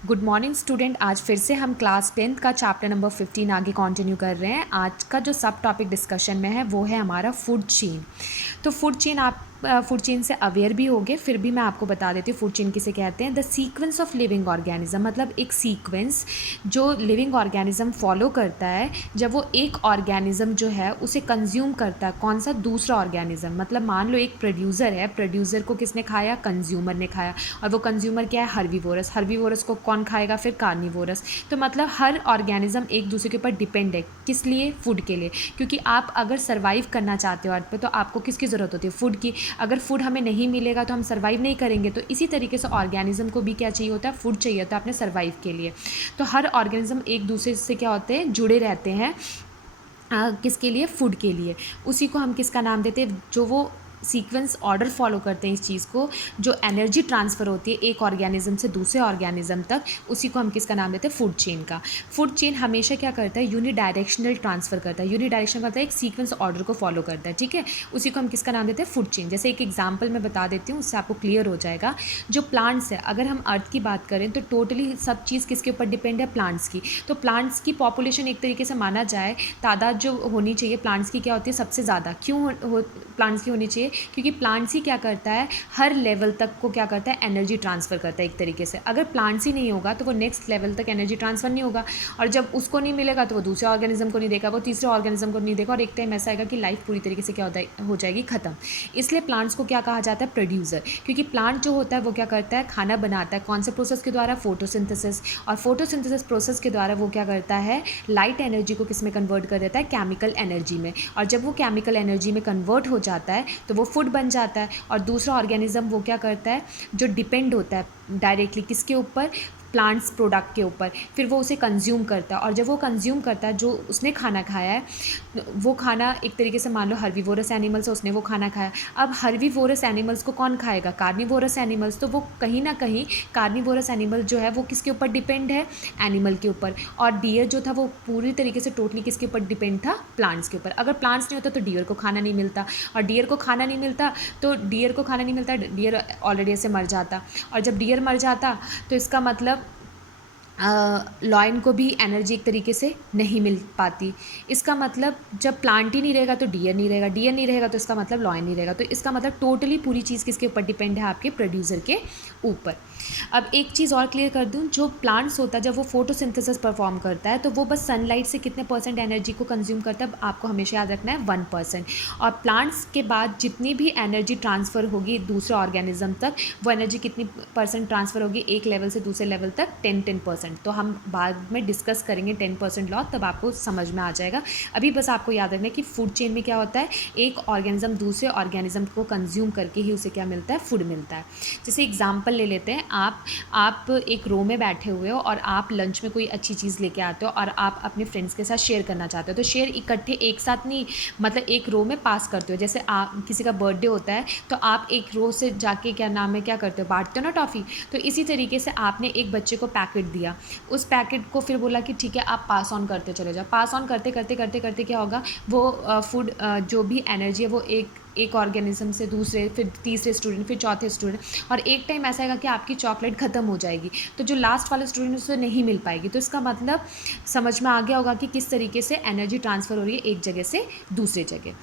Good morning student. आज फिर से हम क्लास 10th का चैप्टर नंबर 15 आगे कंटिन्यू कर रहे हैं। आज का जो सब टॉपिक डिस्कशन में है वो है हमारा फूड चेन। तो फूड चेन आप फूड चेन से अवेयर भी होगे, फिर भी मैं आपको बता देती हूँ फूड चेन किसे कहते हैं। The sequence of living organism, मतलब एक सीक्वेंस जो लिविंग ऑर्गेनिज्म फॉलो करता है जब वो एक ऑर्गेनिज्म जो है उसे कंज्यूम करता है। कौन सा? दूसरा ऑर्गेनिज्म। मतलब मान लो एक प्रोड्यूसर है, प्रोड्यूसर को किसने खाया? कंज्यूमर ने खाया। और वो कंज्यूमर क्या है? हर्बीवोरस। हर्बीवोरस को कौन खाएगा? फिर कार्निवोरस। तो मतलब हर ऑर्गेनिज्म एक दूसरे के ऊपर डिपेंड है। किस लिए? फूड के लिए। क्योंकि आप अगर सर्वाइव करना चाहते हो अर्थ पे तो आपको किसकी ज़रूरत होती है? फूड की। अगर फूड हमें नहीं मिलेगा तो हम सर्वाइव नहीं करेंगे। तो इसी तरीके से ऑर्गेनिज्म को भी क्या चाहिए होता है? फूड चाहिए होता है अपने सर्वाइव के लिए। तो हर ऑर्गेनिज्म एक दूसरे से क्या होते हैं? जुड़े रहते हैं। किसके लिए? फूड के लिए। उसी को हम किसका नाम देते हैं? जो वो सीक्वेंस ऑर्डर फॉलो करते हैं इस चीज़ को, जो एनर्जी ट्रांसफ़र होती है एक ऑर्गेनिज्म से दूसरे ऑर्गेनिज्म तक, उसी को हम किसका नाम देते हैं? फूड चेन का। फूड चेन हमेशा क्या करता है? यूनिडायरेक्शनल ट्रांसफ़र करता है। यूनिडायरेक्शनल करता है एक सीक्वेंस ऑर्डर को फॉलो करता है, ठीक है। उसी को हम किसका नाम देते हैं? Food chain. जैसे एक एग्जाम्पल मैं बता देती हूँ, उससे आपको क्लियर हो जाएगा। जो प्लांट्स है, अगर हम अर्थ की बात करें तो टोटली सब चीज़ किसके ऊपर डिपेंड है? प्लांट्स की। तो प्लांट्स की पॉपुलेशन एक तरीके से माना जाए, तादाद जो होनी चाहिए प्लांट्स की क्या होती है? सबसे ज़्यादा। क्यों प्लांट्स की होनी चाहिए? क्योंकि प्लांट्स ही क्या करता है? हर लेवल तक को क्या करता है? एनर्जी ट्रांसफ़र करता है एक तरीके से। अगर प्लांट्स ही नहीं होगा तो वो नेक्स्ट लेवल तक एनर्जी ट्रांसफ़र नहीं होगा, और जब उसको नहीं मिलेगा तो वो दूसरे ऑर्गेनिज्म को नहीं देगा, वो तीसरे ऑर्गेनिज्म को नहीं देगा, और एक टाइम ऐसा आएगा कि लाइफ पूरी तरीके से क्या हो जाएगी? ख़त्म। इसलिए प्लांट्स को क्या कहा जाता है? प्रोड्यूसर। क्योंकि प्लांट जो होता है वो क्या करता है? खाना बनाता है। कौन से प्रोसेस के द्वारा? फोटोसिंथेसिस। और फोटोसिंथेसिस प्रोसेस के द्वारा वो क्या करता है? लाइट एनर्जी को किस में कन्वर्ट कर देता है? केमिकल एनर्जी में। और जब वो केमिकल एनर्जी में कन्वर्ट हो जाता है तो वो फूड बन जाता है। और दूसरा ऑर्गेनिज्म वो क्या करता है? जो डिपेंड होता है डायरेक्टली किसके ऊपर? प्लांट्स प्रोडक्ट के ऊपर, फिर वो उसे कंज्यूम करता है। और जब वो कंज्यूम करता है, जो उसने खाना खाया है वो खाना एक तरीके से मान लो हर्बीवोरस एनिमल्स है, उसने वो खाना खाया। अब हर्बीवोरस एनिमल्स को कौन खाएगा? Carnivorous animals. तो वो कहीं ना कहीं कार्निवोरस एनिमल जो है वो किसके ऊपर डिपेंड है? एनिमल के ऊपर। और डियर जो था वो पूरी तरीके से टोटली किसके ऊपर डिपेंड था? प्लांट्स के ऊपर। अगर प्लांट्स नहीं होता तो डियर को खाना नहीं मिलता, और डियर को खाना नहीं मिलता तो डियर ऑलरेडी ऐसे मर जाता। और जब डियर मर जाता तो इसका मतलब लॉयन को भी एनर्जी एक तरीके से नहीं मिल पाती। इसका मतलब जब प्लांट ही नहीं रहेगा तो डियर नहीं रहेगा, डियर नहीं रहेगा तो इसका मतलब लॉयन नहीं रहेगा। तो इसका मतलब टोटली पूरी चीज़ किसके ऊपर डिपेंड है? आपके प्रोड्यूसर के ऊपर। अब एक चीज़ और क्लियर कर दूं, जो प्लांट्स होता है जब वो फोटोसिंथेसिस परफॉर्म करता है तो वो बस सनलाइट से कितने % एनर्जी को कंज्यूम करता है? आपको हमेशा याद रखना है 1%। और प्लांट्स के बाद जितनी भी एनर्जी ट्रांसफ़र होगी दूसरे ऑर्गेनिज्म तक, वो एनर्जी कितनी % ट्रांसफ़र होगी एक लेवल से दूसरे लेवल तक? 10%। तो हम बाद में डिस्कस करेंगे 10% लॉ, तब आपको समझ में आ जाएगा। अभी बस आपको याद रखना है कि फूड चेन में क्या होता है? एक ऑर्गेनिज्म दूसरे ऑर्गेनिज्म को कंज्यूम करके ही उसे क्या मिलता है? फूड मिलता है। जैसे एग्जांपल ले लेते हैं, आप एक रो में बैठे हुए हो और आप लंच में कोई अच्छी चीज़ लेके आते हो और आप अपने फ्रेंड्स के साथ शेयर करना चाहते हो। तो शेयर इकट्ठे एक साथ नहीं, मतलब एक रो में पास करते हो। जैसे आप किसी का बर्थडे होता है तो आप एक रो से जाके क्या नाम है क्या करते हो? बांटते हो ना टॉफ़ी। तो इसी तरीके से आपने एक बच्चे को पैकेट दिया, उस पैकेट को फिर बोला कि ठीक है आप पास ऑन करते चले जाओ। पास ऑन करते करते करते करते क्या होगा? वो फूड जो भी एनर्जी है वो एक ऑर्गेनिज्म से दूसरे, फिर तीसरे स्टूडेंट, फिर चौथे स्टूडेंट, और एक टाइम ऐसा आएगा कि आपकी चॉकलेट ख़त्म हो जाएगी। तो जो लास्ट वाले स्टूडेंट उसे नहीं मिल पाएगी। तो इसका मतलब समझ में आ गया होगा कि किस तरीके से एनर्जी ट्रांसफ़र हो रही है एक जगह से दूसरे जगह।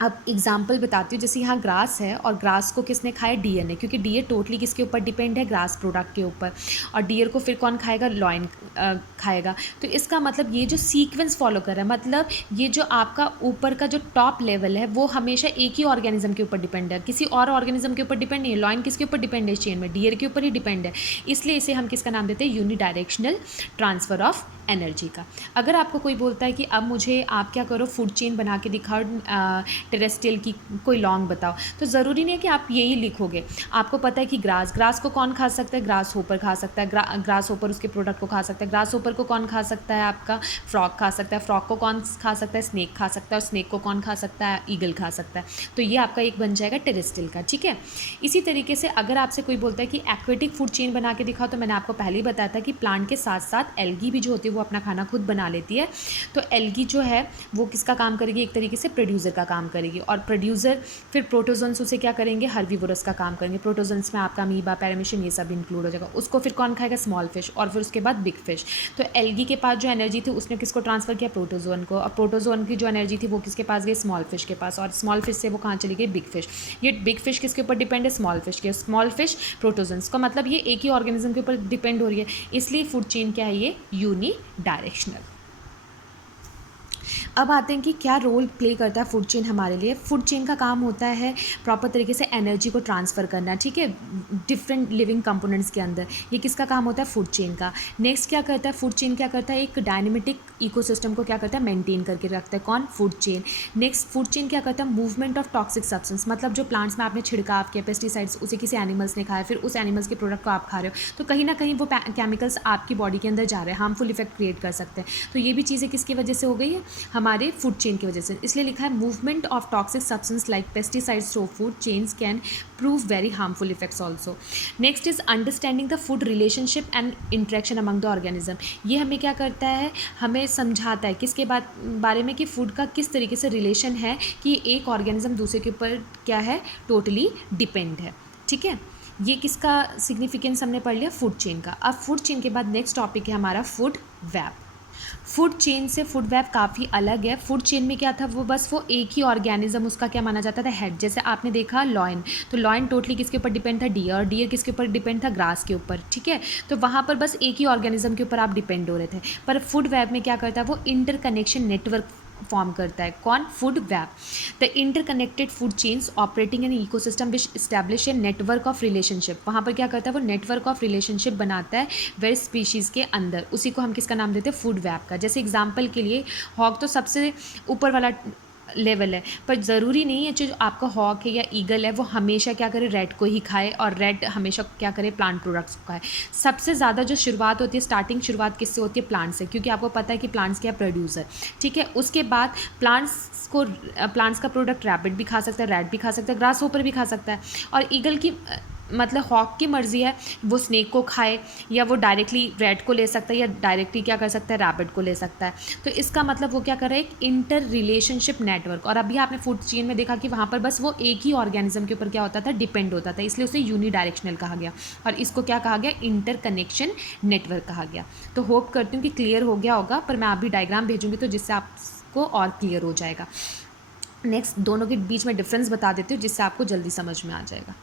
अब एग्जाम्पल बताती हूँ। जैसे यहाँ ग्रास है और ग्रास को किसने खाया? डियर ने। क्योंकि डियर टोटली किसके ऊपर डिपेंड है? ग्रास प्रोडक्ट के ऊपर। और डियर को फिर कौन खाएगा? लॉयन खाएगा। तो इसका मतलब ये जो सीक्वेंस फॉलो कर रहा है, मतलब ये जो आपका ऊपर का जो टॉप लेवल है वो हमेशा एक ही ऑर्गेनिज्म के ऊपर डिपेंड है, किसी और ऑर्गेनिज्म के ऊपर डिपेंड नहीं है। लॉयन किसके ऊपर डिपेंड है इस चेन में? डियर के ऊपर ही डिपेंड है। इसलिए इसे हम किसका नाम देते हैं? यूनिडायरेक्शनल ट्रांसफ़र ऑफ एनर्जी का। अगर आपको कोई बोलता है कि अब मुझे आप क्या करो, फूड चेन बना के दिखाओ, टेरेस्ट्रियल की कोई लॉन्ग बताओ, तो ज़रूरी नहीं है कि आप यही लिखोगे। आपको पता है कि ग्रास को कौन खा सकता है? ग्रास होपर खा सकता है। ग्रास होपर उसके प्रोडक्ट को खा सकता है। ग्रास होपर को कौन खा सकता है? आपका फ्रॉक खा सकता है। फ्रॉक को कौन खा सकता है? स्नेक खा सकता है। और स्नेक को कौन खा सकता है? ईगल खा सकता है। तो ये आपका एक बन जाएगा टेरेस्ट्रियल का, ठीक है। इसी तरीके से अगर आपसे कोई बोलता है कि एक्वेटिक फूड चेन बना के दिखाओ, तो मैंने आपको पहले ही बताया था कि प्लांट के साथ साथ एल्गी भी जो होती है वो अपना खाना खुद बना लेती है। तो एल्गी जो है वो किसका काम करेगी, एक तरीके से प्रोड्यूसर का काम करेगी, और प्रोड्यूसर फिर प्रोटोजोन्स उसे क्या करेंगे, हर्बीवोरस का काम करेंगे। प्रोटोजोन्स में आपका अमीबा, पैरामीशियम ये सब इंक्लूड हो जाएगा। उसको फिर कौन खाएगा, स्मॉल फिश, और फिर उसके बाद बिग फिश। तो एल्गी के पास जो एनर्जी थी उसने किसको ट्रांसफ़र किया, प्रोटोजोन को, और प्रोटोजोन की जो एनर्जी थी वो किसके पास गई, स्मॉल फिश के पास, और स्मॉल फिश से वो कहाँ चली गई, बिग फिश। ये बिग फिश किसके ऊपर डिपेंड है, स्मॉल फिश के, स्मॉल फिश प्रोटोजोन्स का, मतलब ये एक ही ऑर्गेनिज्म के ऊपर डिपेंड हो रही है, इसलिए फूड चेन क्या है, ये यूनी डायरेक्शनल। अब आते हैं कि क्या रोल प्ले करता है फूड चेन हमारे लिए। फूड चेन का काम होता है प्रॉपर तरीके से एनर्जी को ट्रांसफ़र करना, ठीक है, डिफरेंट लिविंग कंपोनेंट्स के अंदर। ये किसका काम होता है, फूड चेन का। नेक्स्ट क्या करता है फूड चेन, क्या करता है, एक डायनेमिटिक इकोसिस्टम को क्या करता है, मेंटेन करके रखता है, कौन, food chain. Next food chain क्या करता है, मूवमेंट ऑफ टॉक्सिक सब्सटेंस, मतलब जो प्लांट्स में आपने छिड़काव किया पेस्टिसाइड्स, उसे किसी एनिमल्स ने खाया, फिर उस एनिमल्स के प्रोडक्ट को आप खा रहे हो, तो कहीं ना कहीं वो केमिकल्स आपकी बॉडी के अंदर जा रहे हैं, हार्मफुल इफेक्ट क्रिएट कर सकते हैं। तो ये भी चीज़ें किसकी वजह से हो गई है, हमारे फूड चेन की वजह से। इसलिए लिखा है movement of toxic substance like pesticides through food chains can prove very harmful effects also. Next is understanding the food relationship and interaction among the organism. ये हमें क्या करता है, हमें समझाता है किसके बारे में, कि फूड का किस तरीके से रिलेशन है, कि एक ऑर्गेनिज्म दूसरे के ऊपर क्या है, टोटली डिपेंड है, ठीक है। ये किसका सिग्निफिकेंस हमने पढ़ लिया, फूड चेन का। अब फूड चेन के बाद नेक्स्ट टॉपिक है हमारा फूड वेब। फूड चेन से फूड वेब काफ़ी अलग है। फूड चेन में क्या था, वो एक ही ऑर्गेनिज्म उसका क्या माना जाता था, हेड। जैसे आपने देखा लॉयन, तो लॉयन टोटली किसके ऊपर डिपेंड था, डियर, डियर किसके ऊपर डिपेंड था, ग्रास के ऊपर, ठीक है। तो वहाँ पर बस एक ही ऑर्गेनिज्म के ऊपर आप डिपेंड हो रहे थे। पर फूड वेब में क्या करता है, वो इंटरकनेक्शन नेटवर्क फॉर्म करता है, कौन, food web. The interconnected food chains operating in ecosystem which establish a network of relationship. वहाँ पर क्या करता है, वो नेटवर्क ऑफ रिलेशनशिप बनाता है वेरियस स्पीशीज़ के अंदर, उसी को हम किसका नाम देते हैं, फूड वेब का। जैसे एग्जाम्पल के लिए हॉक तो सबसे ऊपर वाला लेवल है, पर ज़रूरी नहीं है जो आपका हॉक है या ईगल है वो हमेशा क्या करे, रेड को ही खाए, और रेड हमेशा क्या करे, प्लांट प्रोडक्ट्स को खाए। सबसे ज़्यादा जो शुरुआत होती है, स्टार्टिंग शुरुआत किससे होती है, प्लांट से, क्योंकि आपको पता है कि प्लांट्स क्या प्रोड्यूसर, ठीक है। उसके बाद प्लांट्स का प्रोडक्ट रैबिट भी खा सकता है, रैट भी खा सकता है, ग्रास होपर भी खा सकता है। और ईगल की मतलब हॉक की मर्जी है, वो स्नेक को खाए, या वो डायरेक्टली रैट को ले सकता है, या डायरेक्टली क्या कर सकता है, रैबिट को ले सकता है। तो इसका मतलब वो क्या कर रहा है, एक इंटर रिलेशनशिप नेटवर्क। और अभी आपने फूड चेन में देखा कि वहाँ पर बस वो एक ही ऑर्गेनिज्म के ऊपर क्या होता था, डिपेंड होता था, इसलिए उसे यूनी डायरेक्शनल कहा गया, और इसको क्या कहा गया, इंटर कनेक्शन नेटवर्क कहा गया। तो होप करती हूँ कि क्लियर हो गया होगा, पर मैं अभी डायग्राम भेजूँगी तो जिससे आपको और क्लियर हो जाएगा। नेक्स्ट दोनों के बीच में डिफरेंस बता देती हूँ, जिससे आपको जल्दी समझ में आ जाएगा।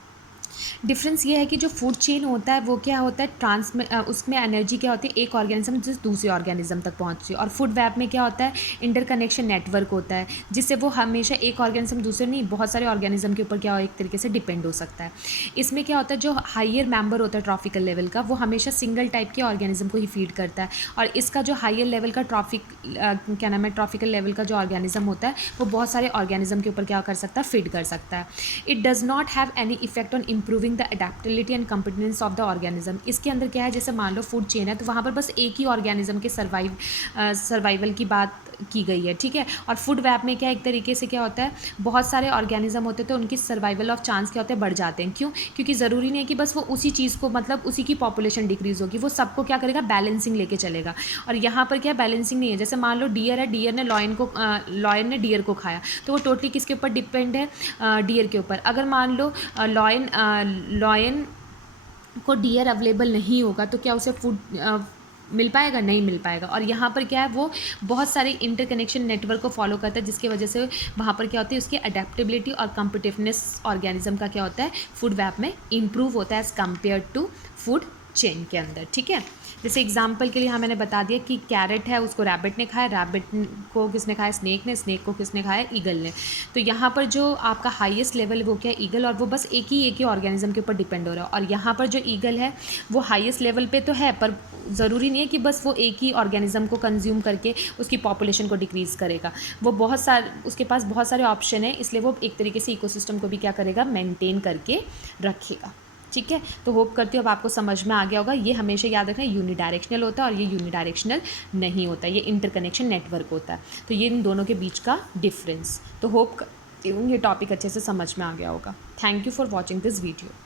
डिफरेंस ये है कि जो फूड चेन होता है वो क्या होता है, उसमें एनर्जी क्या होती है, एक ऑर्गेनिज्म से दूसरे ऑर्गेनिज्म तक पहुंचती है। और फूड वेब में क्या होता है, इंटरकनेक्शन नेटवर्क होता है, जिससे वो हमेशा एक ऑर्गेनिज्म दूसरे नहीं, बहुत सारे ऑर्गेनिज्म के ऊपर क्या हो, एक तरीके से डिपेंड हो सकता है। इसमें क्या होता है, जो हायर मेंबर होता है ट्रॉफिकल लेवल का, वो हमेशा सिंगल टाइप के ऑर्गेनिज्म को ही फीड करता है। और इसका जो हायर लेवल का क्या नाम है, ट्रॉफिकल लेवल का जो ऑर्गेनिज्म होता है वो बहुत सारे ऑर्गेनिज्म के ऊपर क्या कर सकता है, फीड कर सकता है। It does not have any effect on improving the adaptability and competence of the organism. इसके अंदर क्या है, जैसे मान लो फूड चेन है, तो वहाँ पर बस एक ही ऑर्गेनिज्म के सर्वाइवल की बात की गई है, ठीक है। और फूड वेब में क्या एक तरीके से क्या होता है, बहुत सारे ऑर्गेनिज्म होते हैं, तो उनकी सर्वाइवल ऑफ चांस क्या होते हैं, बढ़ जाते हैं। क्यों, क्योंकि ज़रूरी नहीं है कि बस वो उसी चीज़ को, मतलब उसी की पॉपुलेशन डिक्रीज होगी, वो सबको क्या करेगा, बैलेंसिंग लेके चलेगा। और यहाँ पर क्या बैलेंसिंग नहीं है, जैसे मान लो डियर है, डियर ने लॉयन ने डियर को खाया, तो वो टोटली किसके ऊपर डिपेंड है, डियर के ऊपर। अगर मान लो लॉयन को डियर अवेलेबल नहीं होगा, तो क्या उसे फूड मिल पाएगा, नहीं मिल पाएगा। और यहाँ पर क्या है, वो बहुत सारे इंटरकनेक्शन नेटवर्क को फॉलो करता है, जिसकी वजह से वहाँ पर क्या होती है, उसकी अडेप्टेबिलिटी और कॉम्पिटिटिवनेस ऑर्गेनिज्म का क्या होता है, फूड वेब में इंप्रूव होता है as compare to food chain के अंदर, ठीक है। जैसे एग्जाम्पल के लिए हाँ मैंने बता दिया कि कैरेट है, उसको रैबिट ने खाया, रैबिट को किसने खाया, स्नेक ने, स्नेक को किसने खाया, ईगल ने। तो यहाँ पर जो आपका हाईएस्ट लेवल है वो क्या है, ईगल, और वो बस एक ही ऑर्गेनिज्म के ऊपर डिपेंड हो रहा है। और यहाँ पर जो ईगल है वो हाईएस्ट लेवल पे तो है, पर ज़रूरी नहीं है कि बस वो एक ही ऑर्गेनिज्म को कंज्यूम करके उसकी पॉपुलेशन को डिक्रीज़ करेगा। वो उसके पास बहुत सारे ऑप्शन है, इसलिए वो एक तरीके से इकोसिस्टम को भी क्या करेगा, मेंटेन करके रखेगा, ठीक है। तो होप करती हूँ अब आपको समझ में आ गया होगा। ये हमेशा याद रखना, यूनिडायरेक्शनल होता है, और ये यूनिडायरेक्शनल नहीं होता, ये इंटरकनेक्शन नेटवर्क होता है। तो ये इन दोनों के बीच का डिफरेंस। तो होप करती हूँ ये टॉपिक अच्छे से समझ में आ गया होगा। Thank you for watching this video.